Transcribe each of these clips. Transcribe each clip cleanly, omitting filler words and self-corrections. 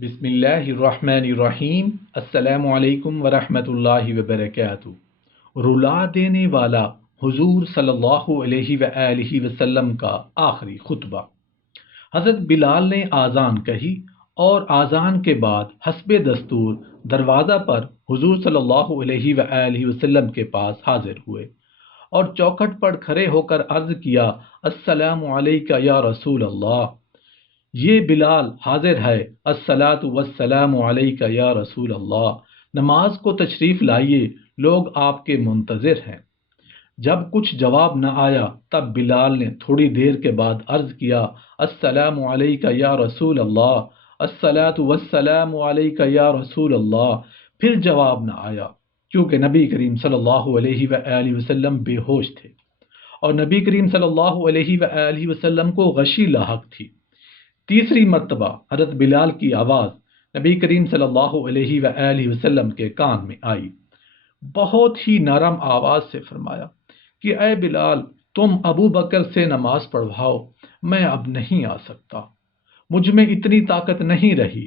بسم اللہ الرحمن الرحیم۔ السلام علیکم ورحمۃ اللہ وبرکاتہ۔ رلا دینے والا حضور صلی اللہ علیہ وآلہ وسلم کا آخری خطبہ۔ حضرت بلال نے آذان کہی اور آذان کے بعد حسب دستور دروازہ پر حضور صلی اللہ علیہ وآلہ وسلم کے پاس حاضر ہوئے اور چوکھٹ پر کھڑے ہو کر عرض کیا، السلام علیکہ یا رسول اللہ۔ یہ بلال حاضر ہے، الصلاۃ والسلام علیکہ یا رسول اللہ، نماز کو تشریف لائیے، لوگ آپ کے منتظر ہیں۔ جب کچھ جواب نہ آیا تب بلال نے تھوڑی دیر کے بعد عرض کیا، السلام علیکہ یا رسول اللہ، الصلاۃ والسلام علیکہ یا رسول اللہ۔ پھر جواب نہ آیا کیونکہ نبی کریم صلی اللہ علیہ وآلہ وسلم بے ہوش تھے اور نبی کریم صلی اللہ علیہ وآلہ وسلم کو غشی لاحق تھی۔ تیسری مرتبہ حضرت بلال کی آواز نبی کریم صلی اللہ علیہ وآلہ وسلم کے کان میں آئی۔ بہت ہی نرم آواز سے فرمایا کہ اے بلال، تم ابو بکر سے نماز پڑھواؤ، میں اب نہیں آ سکتا، مجھ میں اتنی طاقت نہیں رہی۔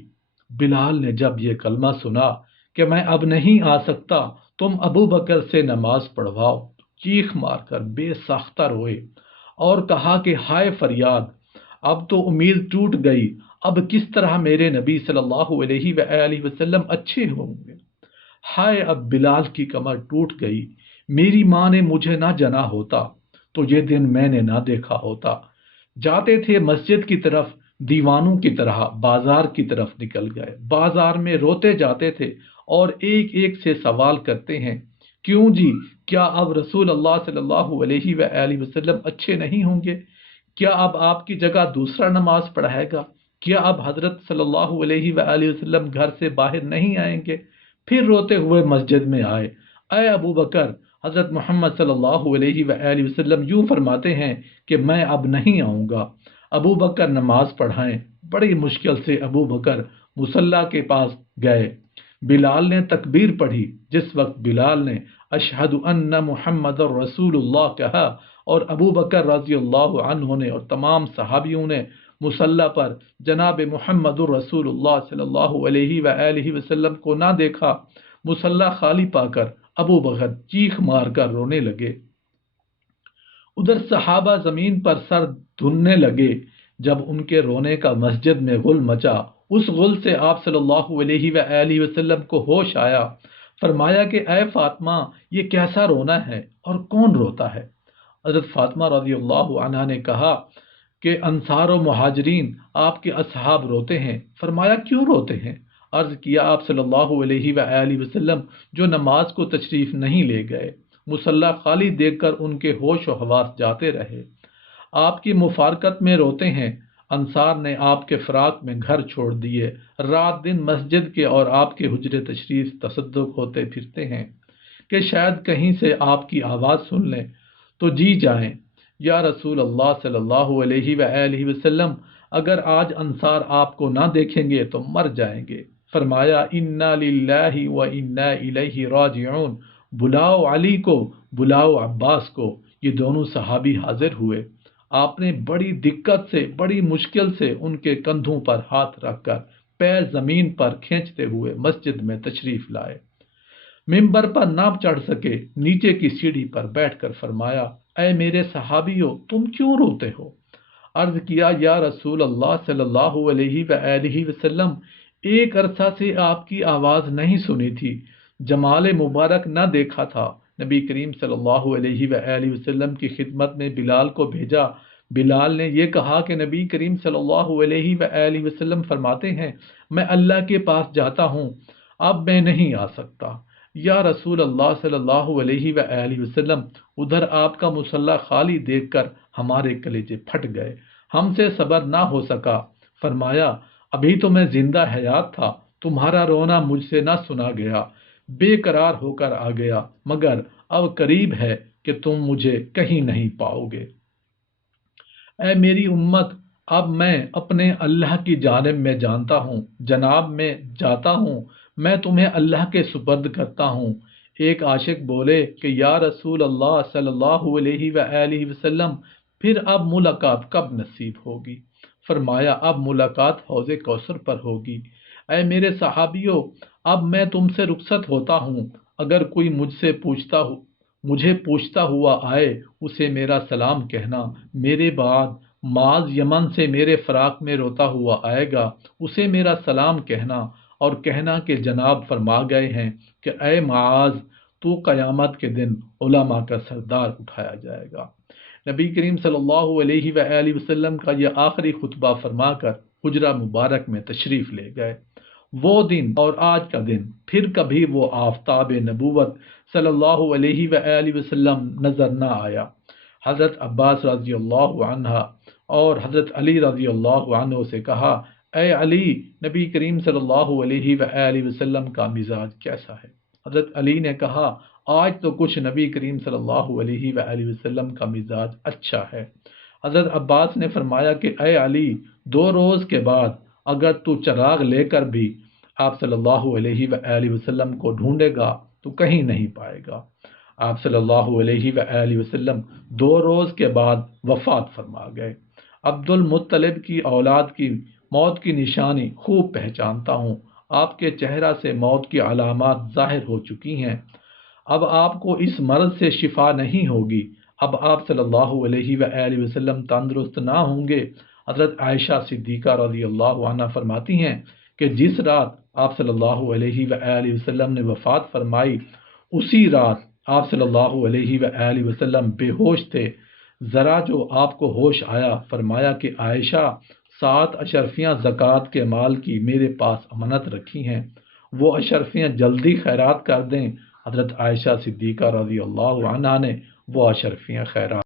بلال نے جب یہ کلمہ سنا کہ میں اب نہیں آ سکتا، تم ابو بکر سے نماز پڑھواؤ، چیخ مار کر بے ساختہ روئے اور کہا کہ ہائے فریاد، اب تو امید ٹوٹ گئی، اب کس طرح میرے نبی صلی اللہ علیہ وآلہ وسلم اچھے ہوں گے۔ ہائے، اب بلال کی کمر ٹوٹ گئی، میری ماں نے مجھے نہ جنا ہوتا تو یہ دن میں نے نہ دیکھا ہوتا۔ جاتے تھے مسجد کی طرف، دیوانوں کی طرح بازار کی طرف نکل گئے، بازار میں روتے جاتے تھے اور ایک ایک سے سوال کرتے ہیں، کیوں جی، کیا اب رسول اللہ صلی اللہ علیہ وآلہ وسلم اچھے نہیں ہوں گے؟ کیا اب آپ کی جگہ دوسرا نماز پڑھائے گا؟ کیا اب حضرت صلی اللہ علیہ وآلہ وسلم گھر سے باہر نہیں آئیں گے؟ پھر روتے ہوئے مسجد میں آئے، اے ابو بکر، حضرت محمد صلی اللہ علیہ وآلہ وسلم یوں فرماتے ہیں کہ میں اب نہیں آؤں گا، ابو بکر نماز پڑھائیں۔ بڑی مشکل سے ابو بکر مصلی کے پاس گئے، بلال نے تکبیر پڑھی۔ جس وقت بلال نے اشہد ان محمد الرسول اللہ کہا اور ابو بکر رضی اللہ عنہ نے اور تمام صحابیوں نے مصلی پر جناب محمد الرسول اللہ صلی اللہ علیہ وآلہ وسلم کو نہ دیکھا، مصلی خالی پا کر ابو بکر چیخ مار کر رونے لگے۔ ادھر صحابہ زمین پر سر دھننے لگے۔ جب ان کے رونے کا مسجد میں غل مچا، اس غل سے آپ صلی اللہ علیہ وآلہ وسلم کو ہوش آیا۔ فرمایا کہ اے فاطمہ، یہ کیسا رونا ہے اور کون روتا ہے؟ حضرت فاطمہ رضی اللہ عنہا نے کہا کہ انصار و مہاجرین، آپ کے اصحاب روتے ہیں۔ فرمایا کیوں روتے ہیں؟ عرض کیا آپ صلی اللہ علیہ وآلہ وسلم جو نماز کو تشریف نہیں لے گئے، مصلی خالی دیکھ کر ان کے ہوش و حواس جاتے رہے۔ آپ کی مفارقت میں روتے ہیں۔ انصار نے آپ کے فراق میں گھر چھوڑ دیے، رات دن مسجد کے اور آپ کے حجرے تشریف تصدق ہوتے پھرتے ہیں کہ شاید کہیں سے آپ کی آواز سن لیں تو جی جائیں، یا رسول اللہ صلی اللہ علیہ وآلہ وسلم، اگر آج انصار آپ کو نہ دیکھیں گے تو مر جائیں گے۔ فرمایا انا للہ و انا الیہ راجعون، بلاؤ علی کو، بلاؤ عباس کو۔ یہ دونوں صحابی حاضر ہوئے۔ آپ نے بڑی دقت سے، بڑی مشکل سے ان کے کندھوں پر ہاتھ رکھ کر پیر زمین پر کھینچتے ہوئے مسجد میں تشریف لائے۔ ممبر پر نہ چڑھ سکے، نیچے کی سیڑھی پر بیٹھ کر فرمایا، اے میرے صحابیو، تم کیوں روتے ہو؟ عرض کیا، یا رسول اللہ صلی اللہ علیہ وآلہ وسلم، ایک عرصہ سے آپ کی آواز نہیں سنی تھی، جمال مبارک نہ دیکھا تھا۔ نبی کریم صلی اللہ علیہ وآلہ وسلم کی خدمت میں بلال کو بھیجا۔ بلال نے یہ کہا کہ نبی کریم صلی اللہ علیہ وآلہ وسلم فرماتے ہیں، میں اللہ کے پاس جاتا ہوں، اب میں نہیں آ سکتا۔ یا رسول اللہ صلی اللہ علیہ وآلہ وسلم، ادھر آپ کا مصلی خالی دیکھ کر ہمارے کلیجے پھٹ گئے، ہم سے صبر نہ ہو سکا۔ فرمایا، ابھی تو میں زندہ حیات تھا، تمہارا رونا مجھ سے نہ سنا گیا، بے قرار ہو کر آ گیا، مگر اب قریب ہے کہ تم مجھے کہیں نہیں پاؤ گے۔ اے میری امت، اب میں اپنے اللہ کی جانب میں جانتا ہوں، جناب میں جاتا ہوں، میں تمہیں اللہ کے سپرد کرتا ہوں۔ ایک عاشق بولے کہ یا رسول اللہ صلی اللہ علیہ وآلہ وسلم، پھر اب ملاقات کب نصیب ہوگی؟ فرمایا، اب ملاقات حوض کوثر پر ہوگی۔ اے میرے صحابیوں، اب میں تم سے رخصت ہوتا ہوں، اگر کوئی مجھے پوچھتا ہوا آئے اسے میرا سلام کہنا، میرے بعد معاذ یمن سے میرے فراق میں روتا ہوا آئے گا، اسے میرا سلام کہنا اور کہنا کہ جناب فرما گئے ہیں کہ اے معاذ، تو قیامت کے دن علماء کا سردار اٹھایا جائے گا۔ نبی کریم صلی اللہ علیہ وآلہ وسلم کا یہ آخری خطبہ فرما کر حجرہ مبارک میں تشریف لے گئے۔ وہ دن اور آج کا دن پھر کبھی وہ آفتاب نبوت صلی اللہ علیہ وآلہ وسلم نظر نہ آیا۔ حضرت عباس رضی اللہ عنہ اور حضرت علی رضی اللہ عنہ سے کہا، اے علی، نبی کریم صلی اللہ علیہ وآلہ وسلم کا مزاج کیسا ہے؟ حضرت علی نے کہا، آج تو کچھ نبی کریم صلی اللہ علیہ وآلہ وسلم کا مزاج اچھا ہے۔ حضرت عباس نے فرمایا کہ اے علی، 2 روز کے بعد اگر تو چراغ لے کر بھی آپ صلی اللہ علیہ وآلہ وسلم کو ڈھونڈے گا تو کہیں نہیں پائے گا۔ آپ صلی اللہ علیہ وآلہ وسلم 2 روز کے بعد وفات فرما گئے۔ عبد المطلب کی اولاد کی موت کی نشانی خوب پہچانتا ہوں، آپ کے چہرہ سے موت کی علامات ظاہر ہو چکی ہیں، اب آپ کو اس مرض سے شفا نہیں ہوگی، اب آپ صلی اللہ علیہ وآلہ وسلم تندرست نہ ہوں گے۔ حضرت عائشہ صدیقہ رضی اللہ عنہ فرماتی ہیں کہ جس رات آپ صلی اللہ علیہ وآلہ وسلم نے وفات فرمائی، اسی رات آپ صلی اللہ علیہ وآلہ وسلم بے ہوش تھے، ذرا جو آپ کو ہوش آیا فرمایا کہ عائشہ، 7 اشرفیاں زکوٰۃ کے مال کی میرے پاس امانت رکھی ہیں، وہ اشرفیاں جلدی خیرات کر دیں۔ حضرت عائشہ صدیقہ رضی اللہ عنہا نے وہ اشرفیاں خیرات